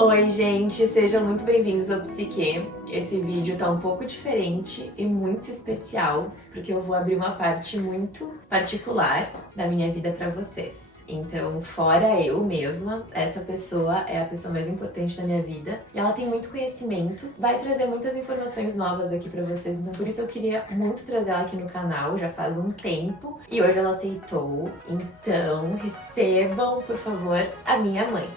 Oi gente, sejam muito bem-vindos ao Psique. Esse vídeo tá um pouco diferente e muito especial, porque eu vou abrir uma parte muito particular da minha vida pra vocês. Então, fora eu mesma, essa pessoa é a pessoa mais importante da minha vida e ela tem muito conhecimento, vai trazer muitas informações novas aqui pra vocês, então por isso eu queria muito trazer ela aqui no canal, já faz um tempo, e hoje ela aceitou. Então, recebam, por favor, a minha mãe.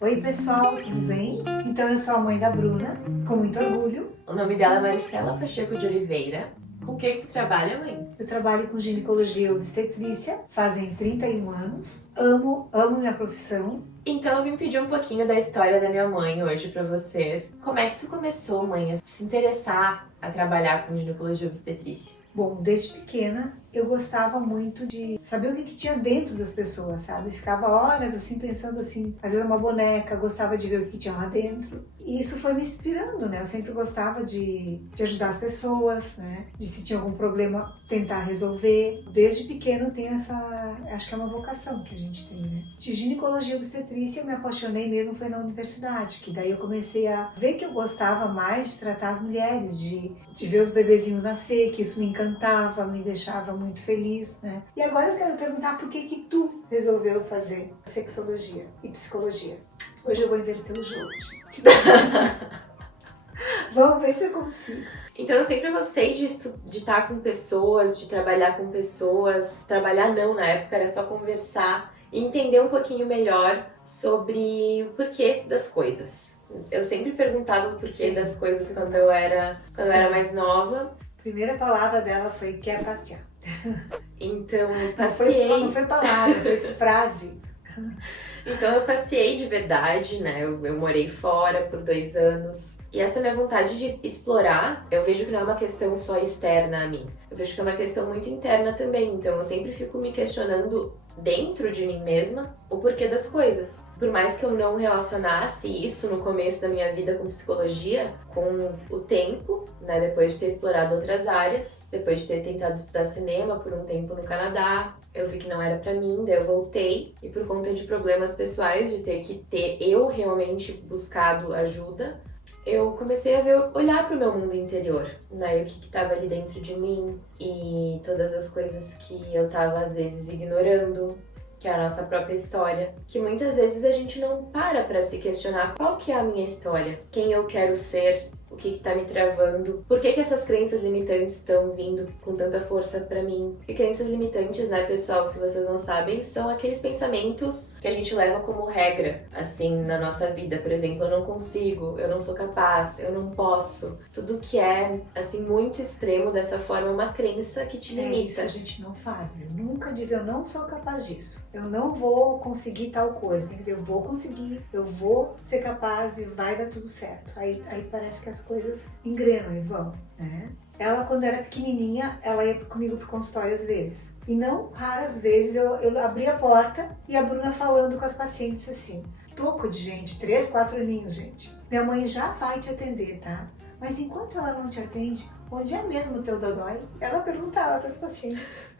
Oi pessoal, tudo bem? Então eu sou a mãe da Bruna, com muito orgulho. O nome dela é Maristela Pacheco de Oliveira. Com o que tu trabalha, mãe? Eu trabalho com ginecologia e obstetrícia, fazem 31 anos. Amo minha profissão. Então eu vim pedir um pouquinho da história da minha mãe hoje pra vocês. Como é que tu começou, mãe, a se interessar a trabalhar com ginecologia e obstetrícia? Bom, desde pequena eu gostava muito de saber o que tinha dentro das pessoas, sabe? Ficava horas assim pensando assim, às vezes uma boneca, gostava de ver o que tinha lá dentro. E isso foi me inspirando, né? Eu sempre gostava de ajudar as pessoas, né? De se tinha algum problema, tentar resolver. Desde pequeno eu tenho essa, acho que é uma vocação que a gente tem, né? De ginecologia e obstetrícia eu me apaixonei mesmo foi na universidade, que daí eu comecei a ver que eu gostava mais de tratar as mulheres, de ver os bebezinhos nascer, que isso me encantava, me deixava muito feliz, né? E agora eu quero perguntar por que tu resolveu fazer sexologia e psicologia? Hoje eu vou inverter o jogo, gente. Vamos ver se eu consigo. Então eu sempre gostei de estar com pessoas, de trabalhar com pessoas. Trabalhar não, na época era só conversar e entender um pouquinho melhor sobre o porquê das coisas. Eu sempre perguntava o porquê das coisas quando eu era mais nova. A primeira palavra dela foi quer passear. Então eu passei. Não foi palavra, foi frase. Então eu passei de verdade, né? Eu morei fora por 2 anos. E essa minha vontade de explorar, eu vejo que não é uma questão só externa a mim. Eu vejo que é uma questão muito interna também. Então eu sempre fico me questionando dentro de mim mesma o porquê das coisas. Por mais que eu não relacionasse isso no começo da minha vida com psicologia, com o tempo, né, depois de ter explorado outras áreas, depois de ter tentado estudar cinema por um tempo no Canadá, eu vi que não era pra mim, daí eu voltei e por conta de problemas pessoais, de ter que eu realmente buscado ajuda, eu comecei a olhar para o meu mundo interior, né? E o que estava ali dentro de mim e todas as coisas que eu estava às vezes ignorando, que é a nossa própria história, que muitas vezes a gente não para se questionar qual que é a minha história, quem eu quero ser, o que tá me travando, por que essas crenças limitantes estão vindo com tanta força pra mim. E crenças limitantes, né, pessoal, se vocês não sabem, são aqueles pensamentos que a gente leva como regra, assim, na nossa vida. Por exemplo, eu não consigo, eu não sou capaz, eu não posso. Tudo que é, assim, muito extremo dessa forma é uma crença que te limita. Isso a gente não faz, viu? Nunca diz eu não sou capaz disso, eu não vou conseguir tal coisa. Tem que dizer eu vou conseguir, eu vou ser capaz e vai dar tudo certo. Aí parece que as coisas engrenam e vão, né? Ela, quando era pequenininha, ela ia comigo pro consultório às vezes. E não raras vezes eu abri a porta e a Bruna falando com as pacientes assim, toco de gente, 3, 4 aninhos, gente. Minha mãe já vai te atender, tá? Mas enquanto ela não te atende, onde é mesmo o teu dodói? Ela perguntava para as pacientes.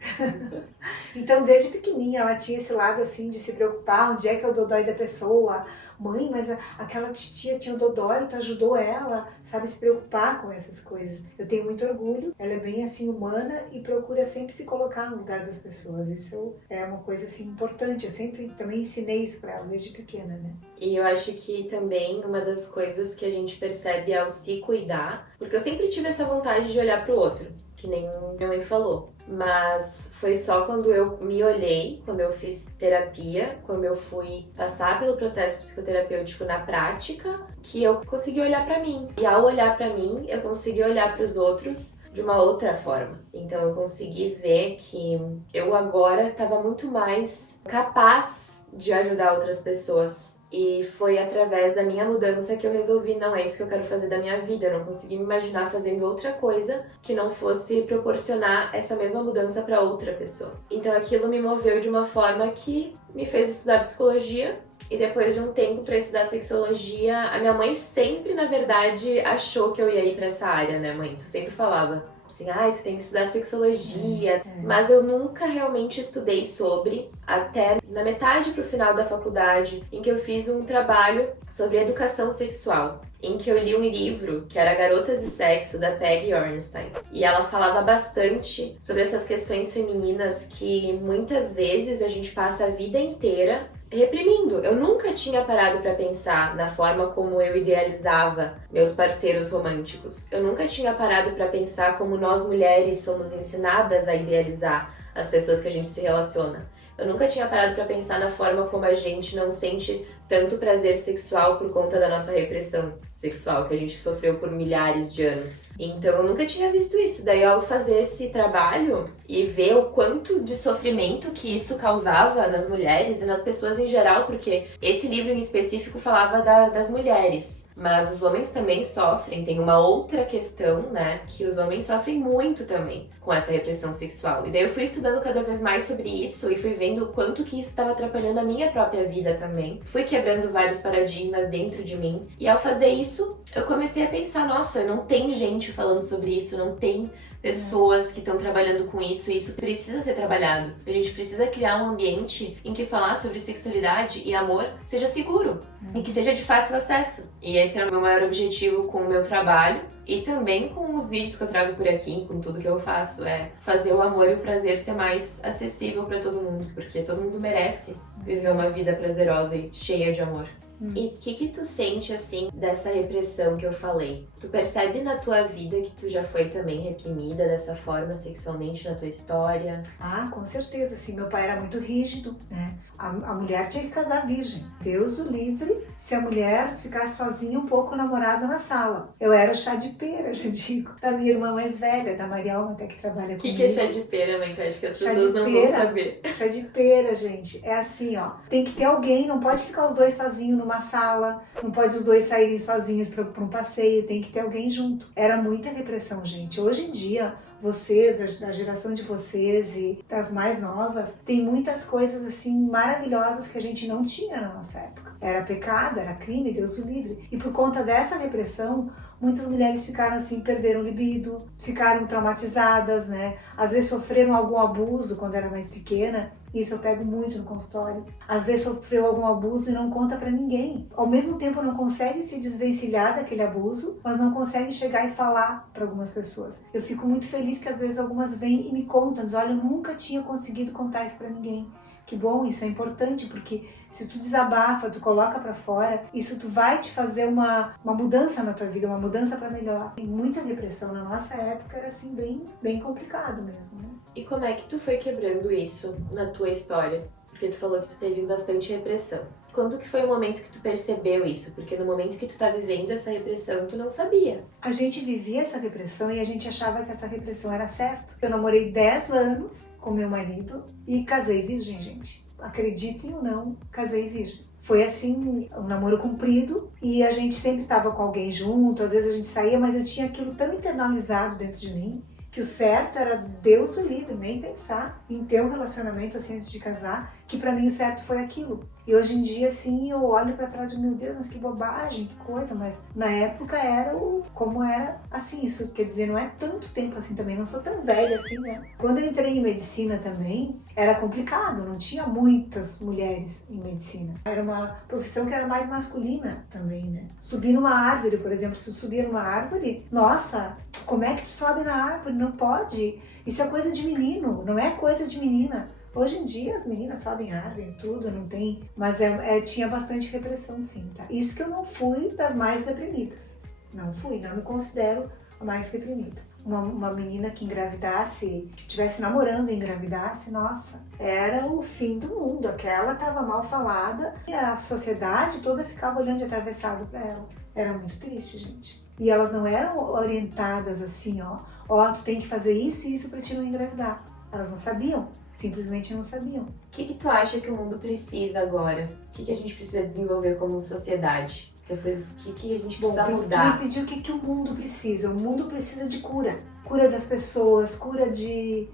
Então, desde pequenininha, ela tinha esse lado assim de se preocupar, onde é que é o dodói da pessoa. Mãe, mas aquela titia tinha o dodói, tu ajudou ela, sabe, se preocupar com essas coisas. Eu tenho muito orgulho, ela é bem assim humana e procura sempre se colocar no lugar das pessoas. Isso é uma coisa assim importante, eu sempre também ensinei isso para ela desde pequena, né? E eu acho que também uma das coisas que a gente percebe ao se cuidar, porque eu sempre tive essa vontade de olhar pro outro, que nem minha mãe falou. Mas foi só quando eu me olhei, quando eu fiz terapia, quando eu fui passar pelo processo psicoterapêutico na prática, que eu consegui olhar pra mim. E ao olhar pra mim, eu consegui olhar pros outros de uma outra forma. Então eu consegui ver que eu agora estava muito mais capaz de ajudar outras pessoas. E foi através da minha mudança que eu resolvi, não é isso que eu quero fazer da minha vida. Eu não consegui me imaginar fazendo outra coisa que não fosse proporcionar essa mesma mudança para outra pessoa. Então aquilo me moveu de uma forma que me fez estudar psicologia E depois de um tempo pra estudar sexologia, a minha mãe sempre, na verdade, achou que eu ia ir pra essa área, né, mãe? Tu sempre falava assim, ai, tu tem que estudar sexologia. Mas eu nunca realmente estudei sobre, até na metade pro final da faculdade, em que eu fiz um trabalho sobre educação sexual, em que eu li um livro que era Garotas e Sexo, da Peggy Ornstein. E ela falava bastante sobre essas questões femininas que muitas vezes a gente passa a vida inteira reprimindo. Eu nunca tinha parado pra pensar na forma como eu idealizava meus parceiros românticos. Eu nunca tinha parado pra pensar como nós mulheres somos ensinadas a idealizar as pessoas que a gente se relaciona. Eu nunca tinha parado pra pensar na forma como a gente não sente tanto prazer sexual por conta da nossa repressão sexual que a gente sofreu por milhares de anos. Então eu nunca tinha visto isso. Daí ao fazer esse trabalho e ver o quanto de sofrimento que isso causava nas mulheres e nas pessoas em geral, porque esse livro em específico falava das mulheres, mas os homens também sofrem. Tem uma outra questão, né, que os homens sofrem muito também com essa repressão sexual. E daí eu fui estudando cada vez mais sobre isso e fui vendo o quanto que isso estava atrapalhando a minha própria vida também. Fui quebrando vários paradigmas dentro de mim. E ao fazer isso, eu comecei a pensar, nossa, não tem gente falando sobre isso, não tem pessoas que estão trabalhando com isso, e isso precisa ser trabalhado. A gente precisa criar um ambiente em que falar sobre sexualidade e amor seja seguro e que seja de fácil acesso. E esse é o meu maior objetivo com o meu trabalho e também com os vídeos que eu trago por aqui, com tudo que eu faço, é fazer o amor e o prazer ser mais acessível para todo mundo, porque todo mundo merece viver uma vida prazerosa e cheia de amor. E o que tu sente, assim, dessa repressão que eu falei? Tu percebe na tua vida que tu já foi também reprimida dessa forma sexualmente na tua história? Ah, com certeza, sim. Meu pai era muito rígido, né? A mulher tinha que casar virgem. Deus o livre se a mulher ficasse sozinha um pouco namorada na sala. Eu era o chá de pera, já digo, da minha irmã mais velha, da Marialma, até que trabalha comigo. O que é chá de pera, mãe? Que eu acho que as pessoas não vão saber. Chá de pera, gente, é assim, ó. Tem que ter alguém, não pode ficar os dois sozinhos numa sala, não pode os dois saírem sozinhos para um passeio, tem que ter alguém junto. Era muita repressão, gente. Hoje em dia, vocês, da geração de vocês e das mais novas, tem muitas coisas assim maravilhosas que a gente não tinha na nossa época. Era pecado, era crime, Deus o livre. E por conta dessa repressão, muitas mulheres ficaram assim, perderam o libido, ficaram traumatizadas, né? Às vezes sofreram algum abuso quando era mais pequena. Isso eu pego muito no consultório. Às vezes sofreu algum abuso e não conta pra ninguém. Ao mesmo tempo não consegue se desvencilhar daquele abuso, mas não consegue chegar e falar para algumas pessoas. Eu fico muito feliz que às vezes algumas vêm e me contam, dizem, olha, eu nunca tinha conseguido contar isso pra ninguém. Que bom, isso é importante, porque se tu desabafa, tu coloca pra fora, isso tu vai te fazer uma mudança na tua vida, uma mudança pra melhor. Tem muita repressão na nossa época, era assim bem complicado mesmo, né? E como é que tu foi quebrando isso na tua história? Porque tu falou que tu teve bastante repressão. Quando que foi o momento que tu percebeu isso? Porque no momento que tu tá vivendo essa repressão, tu não sabia. A gente vivia essa repressão e a gente achava que essa repressão era certo. Eu namorei 10 anos com meu marido e casei virgem, gente. Acreditem ou não, casei virgem. Foi assim, um namoro comprido e a gente sempre tava com alguém junto, às vezes a gente saía, mas eu tinha aquilo tão internalizado dentro de mim que o certo era Deus o livre, nem pensar em ter um relacionamento assim antes de casar, que pra mim o certo foi aquilo. E hoje em dia, assim, eu olho pra trás e meu Deus, mas que bobagem, que coisa, mas na época era como era assim, isso quer dizer, não é tanto tempo assim também, não sou tão velha assim, né? Quando eu entrei em medicina também, era complicado, não tinha muitas mulheres em medicina. Era uma profissão que era mais masculina também, né? Subir numa árvore, por exemplo, se tu subir numa árvore, nossa, como é que tu sobe na árvore? Não pode. Isso é coisa de menino, não é coisa de menina. Hoje em dia as meninas sobem árvore e tudo, não tem, mas tinha bastante repressão sim, tá? Isso que eu não fui das mais reprimidas, não me considero a mais reprimida. Uma menina que engravidasse, que estivesse namorando e engravidasse, nossa, era o fim do mundo, aquela estava mal falada e a sociedade toda ficava olhando de atravessado para ela. Era muito triste, gente. E elas não eram orientadas assim, ó, tu tem que fazer isso e isso para te não engravidar. Elas não sabiam, simplesmente não sabiam. O que tu acha que o mundo precisa agora? O que a gente precisa desenvolver como sociedade? Que as coisas que a gente Bom, precisa tu mudar. me pediu o que o mundo precisa. O mundo precisa de cura. Cura das pessoas, cura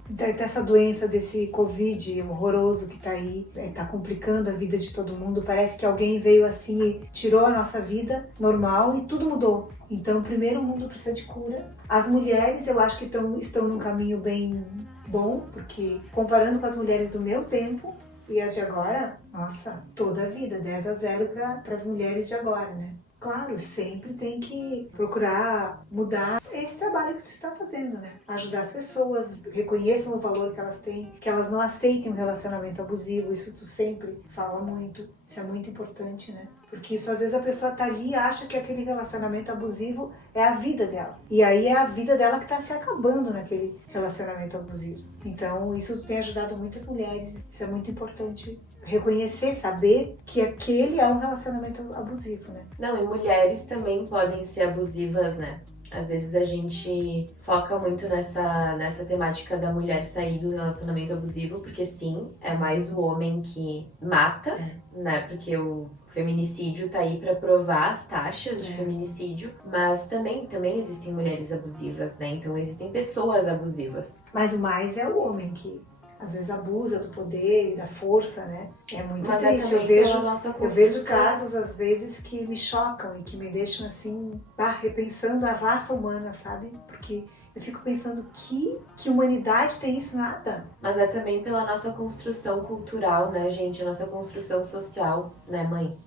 dessa doença, desse Covid horroroso que tá aí, tá complicando a vida de todo mundo. Parece que alguém veio assim e tirou a nossa vida normal e tudo mudou. Então, primeiro o mundo precisa de cura. As mulheres, eu acho que estão num caminho bem bom, porque comparando com as mulheres do meu tempo e as de agora, nossa, toda a vida, 10-0 para as mulheres de agora, né? Claro, sempre tem que procurar mudar esse trabalho que tu está fazendo, né? Ajudar as pessoas, reconheçam o valor que elas têm, que elas não aceitem um relacionamento abusivo, isso tu sempre fala muito, isso é muito importante, né? Porque isso, às vezes, a pessoa tá ali e acha que aquele relacionamento abusivo é a vida dela. E aí é a vida dela que tá se acabando naquele relacionamento abusivo. Então, isso tem ajudado muitas mulheres, isso é muito importante. Reconhecer, saber que aquele é um relacionamento abusivo, né? Não, e mulheres também podem ser abusivas, né? Às vezes a gente foca muito nessa temática da mulher sair do relacionamento abusivo, porque sim, é mais o homem que mata, né? Porque o feminicídio tá aí pra provar as taxas de feminicídio, mas também existem mulheres abusivas, né? Então existem pessoas abusivas. Mas o mais é o homem que às vezes abusa do poder e da força, né? É muito Mas triste. É eu vejo casos, às vezes, que me chocam e que me deixam assim, repensando a raça humana, sabe? Porque eu fico pensando que humanidade tem isso? Nada. Mas é também pela nossa construção cultural, né, gente? A nossa construção social, né, mãe?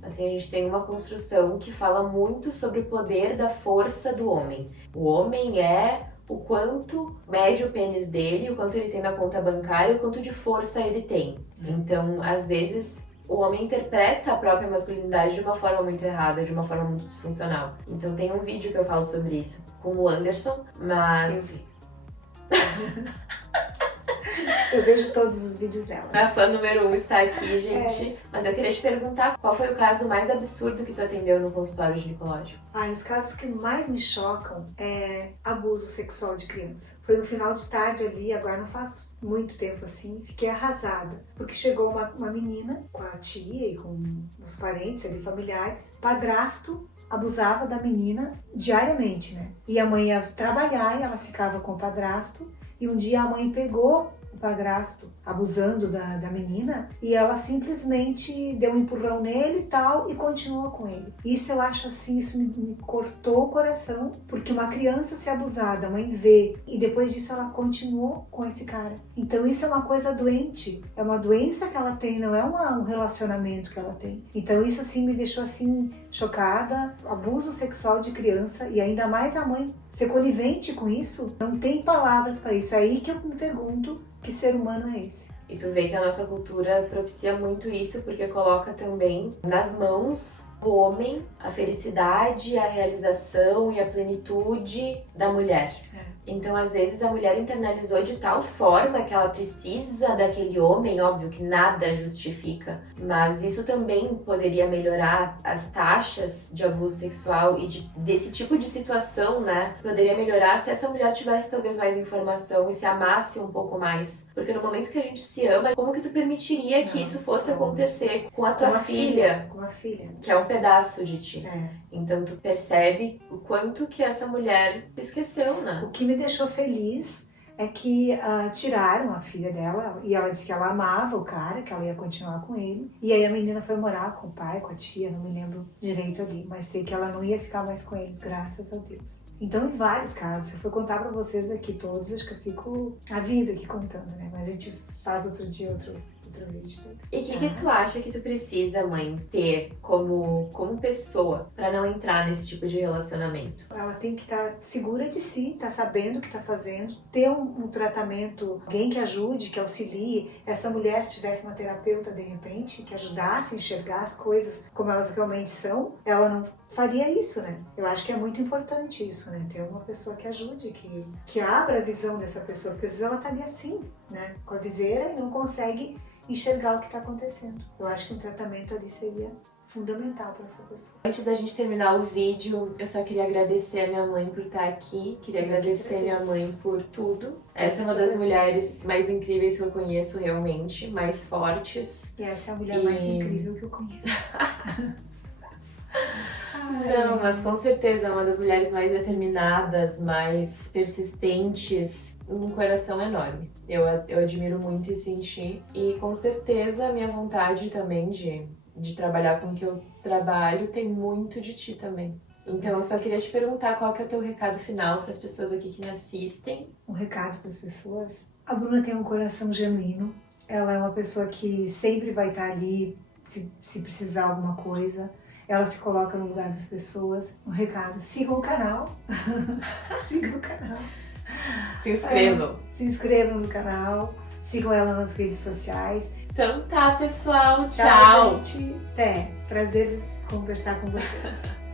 Assim, a gente tem uma construção que fala muito sobre o poder da força do homem. O homem é o quanto mede o pênis dele, o quanto ele tem na conta bancária, o quanto de força ele tem. Então, às vezes, o homem interpreta a própria masculinidade de uma forma muito errada, de uma forma muito disfuncional. Então, tem um vídeo que eu falo sobre isso com o Anderson, mas... Eu vejo todos os vídeos dela. A fã número 1 está aqui, gente. Mas eu queria te perguntar, qual foi o caso mais absurdo que tu atendeu no consultório ginecológico? Os casos que mais me chocam é abuso sexual de criança. Foi no final de tarde ali, agora não faz muito tempo assim, fiquei arrasada. Porque chegou uma menina com a tia e com os parentes ali, familiares, padrasto abusava da menina diariamente, né? E a mãe ia trabalhar e ela ficava com o padrasto. E um dia a mãe pegou o padrasto abusando da menina e ela simplesmente deu um empurrão nele e tal e continuou com ele. Isso eu acho assim, isso me cortou o coração, porque uma criança ser abusada, a mãe vê e depois disso ela continuou com esse cara. Então isso é uma coisa doente, é uma doença que ela tem, não é um relacionamento que ela tem. Então isso assim me deixou assim chocada, abuso sexual de criança e ainda mais a mãe ser conivente com isso, não tem palavras para isso. É aí que eu me pergunto que ser humano é esse. E tu vê que a nossa cultura propicia muito isso, porque coloca também nas mãos do homem a felicidade, a realização e a plenitude da mulher. Então, às vezes, a mulher internalizou de tal forma que ela precisa daquele homem, óbvio que nada justifica, mas isso também poderia melhorar as taxas de abuso sexual e desse tipo de situação, né? Poderia melhorar se essa mulher tivesse talvez mais informação e se amasse um pouco mais. Porque no momento que a gente se ama, como que tu permitiria que isso fosse acontecer com a tua filha? Com a filha. Que é um pedaço de ti. Então, tu percebe o quanto que essa mulher se esqueceu, né? O que me deixou feliz é que tiraram a filha dela e ela disse que ela amava o cara, que ela ia continuar com ele. E aí a menina foi morar com o pai, com a tia, não me lembro direito ali, mas sei que ela não ia ficar mais com eles, graças a Deus. Então, em vários casos, se eu for contar pra vocês aqui todos, acho que eu fico a vida aqui contando, né? Mas a gente faz outro dia outro vídeo. E o que tu acha que tu precisa, mãe, ter como pessoa pra não entrar nesse tipo de relacionamento? Ela tem que estar segura de si, estar sabendo o que está fazendo, ter um tratamento, alguém que ajude, que auxilie. Essa mulher, se tivesse uma terapeuta de repente, que ajudasse a enxergar as coisas como elas realmente são, ela não faria isso, né? Eu acho que é muito importante isso, né? Ter uma pessoa que ajude, que abra a visão dessa pessoa, porque às vezes ela tá ali assim, né? Com a viseira e não consegue enxergar o que está acontecendo. Eu acho que um tratamento ali seria fundamental para essa pessoa. Antes da gente terminar o vídeo, eu só queria agradecer a minha mãe por estar aqui, queria agradecer a minha mãe por tudo. Essa é uma das mulheres mais incríveis que eu conheço realmente, mais fortes. E essa é a mulher mais incrível que eu conheço. Não, mas com certeza é uma das mulheres mais determinadas, mais persistentes, um coração enorme. Eu admiro muito isso em ti e com certeza a minha vontade também de trabalhar com o que eu trabalho tem muito de ti também. Então eu só queria te perguntar qual que é o teu recado final para as pessoas aqui que me assistem. Um recado para as pessoas. A Bruna tem um coração genuíno. Ela é uma pessoa que sempre vai estar ali se precisar alguma coisa. Ela se coloca no lugar das pessoas. Um recado, sigam o canal. Sigam o canal. Se inscrevam. Se inscrevam no canal. Sigam ela nas redes sociais. Então tá, pessoal. Tchau, gente. Até. Prazer conversar com vocês.